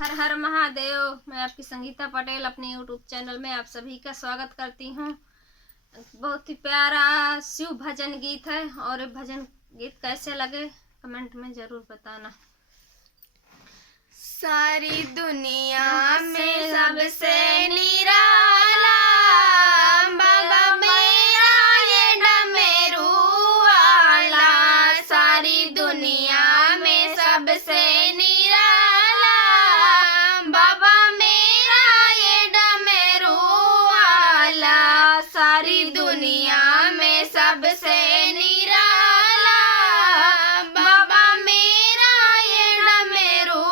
हर हर महादेव। मैं आपकी संगीता पटेल अपने यूट्यूब चैनल में आप सभी का स्वागत करती हूँ। बहुत ही प्यारा शिव भजन गीत है और भजन गीत कैसे लगे कमेंट में जरूर बताना। सारी दुनिया में सबसे निराला बाबा मेरा ये डमरू वाला, सारी दुनिया में सबसे निराला बाबा मेरा ये डमरू वाला, सारी दुनिया में सबसे निराला बाबा मेरा ये डमरू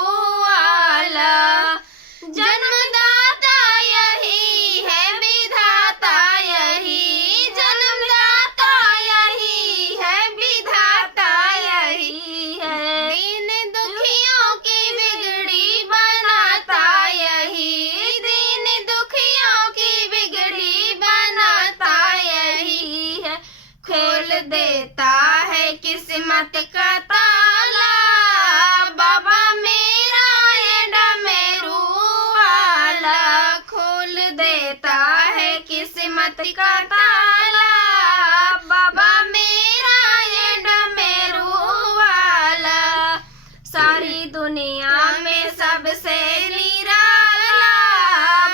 वाला। जन्मदाता यही है, विधाता यही, जन्मदाता यही है, विधाता यही है, दीन दुखियों की बिगड़ी बनाता यही, दीन दुखियों की बिगड़ी बनाता यही है, खोल देता है किस्मत का ताला बाबा मेरा ये डमरू वाला, खोल देता है किस्मत का ताला बाबा मेरा ये डमरू वाला। सारी दुनिया में सबसे निराला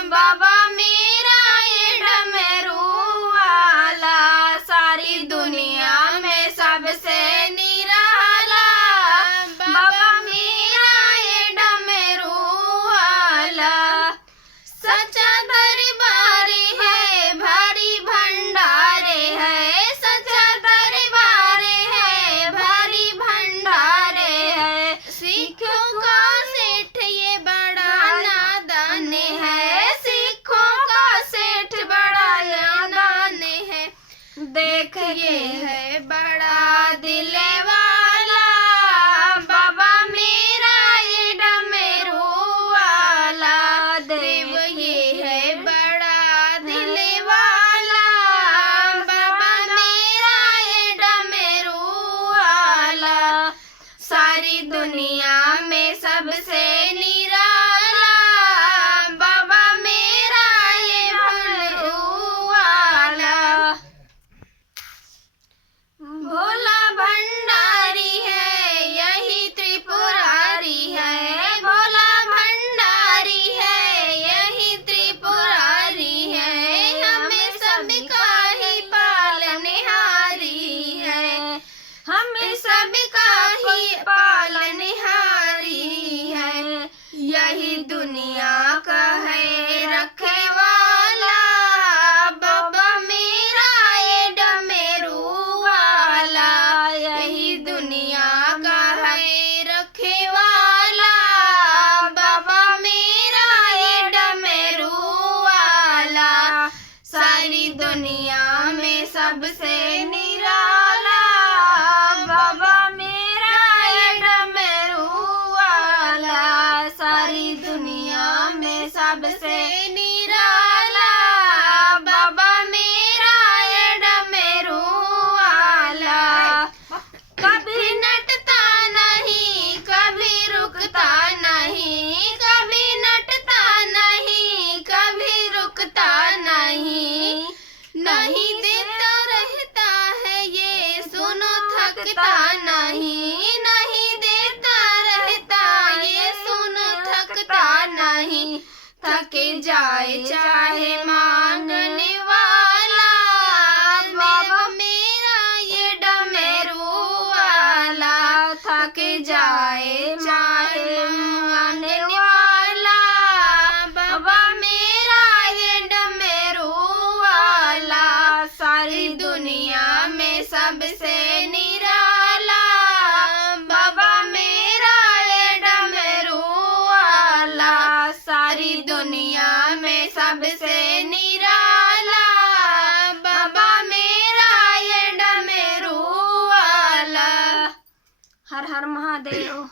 बाबा मेरा ये डमरू वाला, सारी दुनिया में सबसे निराला बाबा मेरा ये डमरू वाला। सच्चा दरबार है, भारी भंडारे है, सच्चा दरबार है, भारी भंडारे है, सिखों का सेठ ये बड़ा नादान है, सिखों का सेठ बड़ा नादान है, देख ये है बड़ा दिल वाला बाबा मेरा ये डमरू वाला, देव ये है बड़ा दिल वाला बाबा मेरा ये डमरू वाला। सारी दुनिया में सबसे निराला बाबा मेरा ये डमरू वाला। भोला भंडारी है यही त्रिपुरारी है, भोला भंडारी है यही त्रिपुरारी है, हमें सबका ही पालनहारी है, हमें सबका ही पालनहारी है, यही दुनिया का है रखे वाला बाबा मेरा ये डमरू वाला, यही दुनिया का है रखे वाला बाबा मेरा ये डमरू वाला। सारी दुनिया में सबसे निराला बाबा मेरा ये डमरू वाला, सारी दुनिया में सबसे निराला बाबा मेरा ये डमरू वाला। कभी नटता नहीं, कभी रुकता नहीं, कभी नटता नहीं, कभी रुकता नहीं, नहीं देता रहता है ये सुनो थकता नहीं, नहीं देता रहता ये सुनो थकता नहीं, थके जाए चाहे मांगने वाला बाबा मेरा ये डमरू वाला, थक जाए चाहे मांगने वाला बाबा मेरा ये डमरू वाला। सारी दुनिया में सबसे निराला बाबा मेरा ये डमरू वाला, सारी दुनिया में सबसे निराला बाबा मेरा ये डमरू वाला। हर हर महादेव।